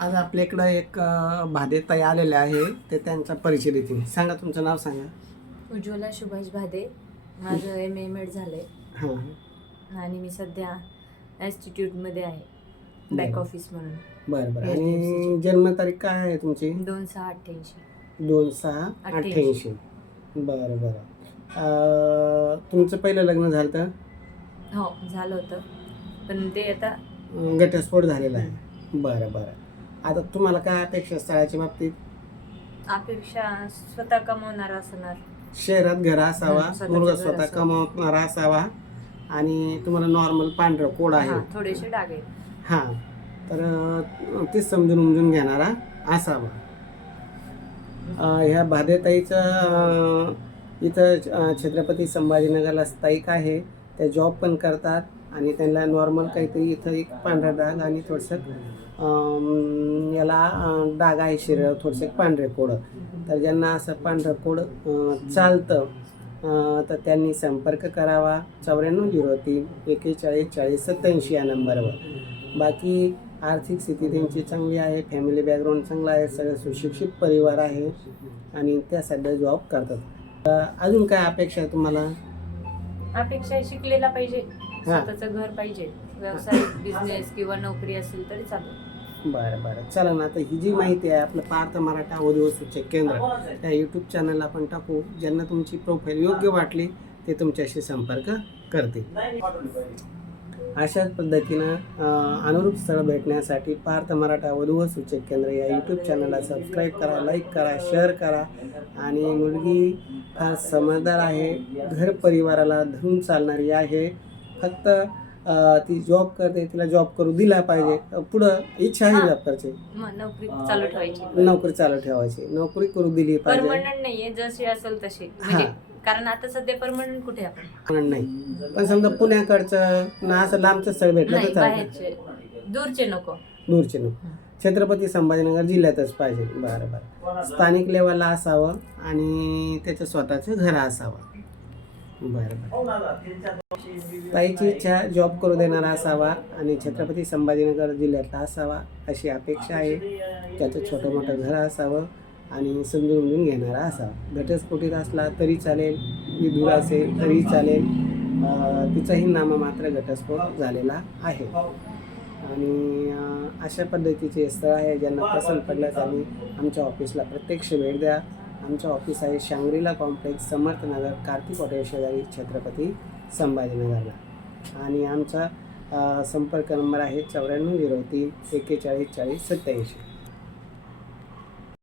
आज आपल्याकडं एक अं, भादेताई आलेले आहे ते त्यांचा परिचय देतील सांगा तुमचं नाव सांगा. उज्ज्वला सुभाष भादे. माझं एम ए मेड झालंय. हां. आणि मी सध्या इन्स्टिट्यूटमध्ये आहे. बरं. बॅक ऑफिस म्हणून. बरं बरं. आणि जन्मतारीख काय आहे तुमची? दोन सहा अठ्ठ्याऐंशी. दोन सहा अठ्ठ्याऐंशी. अठ्ठ्याऐंशी. बरं बरं. अं, तुमचं पहिलं लग्न झालं तर हो झालं होतं. पण ते आता अं, घटस्फोट झालेला आहे. बरं बरं. आता तुम्हाला काय अपेक्षा स्थळाच्या बाबतीत? अपेक्षा स्वतः कमवणारा असणार. शहरात घर असावा हं, स्वतःचं मुलगा घर स्वतः असावं. कमावणारा असावा आणि तुम्हाला नॉर्मल पांढरं कोड आहे. थोडेसे डाग आहेत. हां तर अं, ते समजून उमजून घेणारा असावा. अं, ह्या भादेताईचं अं, इथं अं, छत्रपती संभाजीनगरला स्थायिक आहे. त्या जॉब पण करतात. आणि त्यांना नॉर्मल काहीतरी इथं एक पांढरा डाग आणि थोडंसं याला डाग आहे शरीरावर थोडंसं एक पांढरे कोड. तर ज्यांना असं पांढरं कोड चालतं तर त्यांनी संपर्क करावा. चौऱ्याण्णव झिरो तीन एकेचाळीस चाळीस सत्याऐंशी या नंबरवर. बाकी आर्थिक स्थिती त्यांची चांगली आहे फॅमिली बॅकग्राऊंड चांगला आहे सगळं सुशिक्षित परिवार आहे आणि त्या सध्या जॉब करतात. अजून काय अपेक्षा आहे तुम्हाला? अपेक्षा शिकलेला पाहिजे. स्वतःचं घर पाहिजे. व्यवसाय बिझनेस किंवा नोकरी असेल तरी चालेल. बरं बरं. चला ना आता ही जी माहिती आहे आपलं पार्थ मराठा वधूवस्तूचे केंद्र त्या यूट्यूब चॅनलला आपण टाकू. ज्यांना तुमची प्रोफाईल योग्य वाटली ते तुमच्याशी संपर्क करतील. अशाच पद्धतीनं अनुरूप स्थळ भेटण्यासाठी पार्थ मराठा वधू सूचक केंद्र या यूट्यूब चॅनलला सबस्क्राईब करा लाईक करा शेअर करा. आणि मुलगी फार समजदार आहे घर परिवाराला धरून चालणारी आहे. फक्त ती जॉब करते तिला जॉब करू दिला पाहिजे. पुढं इच्छा आहे हा. जॉब करायची नोकरी चालू ठेवायची. नोकरी चालू ठेवायची. नोकरी करू दिली पाहिजे. परमनंट नाहीये जशी असेल तशी. म्हणजे कारण आता सध्या परमनंट कुठे आपण? नाही. पण समजा पुण्याकडचं ना असं लांबचं स्थळ भेटलं तर चालतं. दूरचे नको. दूरचे नको. छत्रपती संभाजीनगर जिल्ह्यातच पाहिजे. बरं बरं. स्थानिक लेवलला असावं आणि त्याचं स्वतःचं घर असावं. बरं बरं. ताईची इच्छा जॉब करू देणारा असावा आणि छत्रपती संभाजीनगर जिल्ह्यातला असावा अशी अपेक्षा आहे. त्याचं छोटं मोठं घर असावं आणि समजून उमजून घेणारा असावा. घटस्फोटीत असला तरी चालेल विधूर असेल तरी चालेल. तिचाही नाममात्र घटस्फोट झालेला आहे. आणि अं, अशा पद्धतीचे स्थळ आहे ज्यांना पसंत पडल्यास आणि आमच्या ऑफिसला प्रत्यक्ष भेट द्या. आमचं ऑफिस आहे Shangrila complex Samarthnagar Kartik hotel शेजारी छत्रपती संभाजीनगरला. आणि आमचा संपर्क नंबर आहे चौऱ्याण्णव झिरो तीन एकेचाळीस चाळीस सत्याऐंशी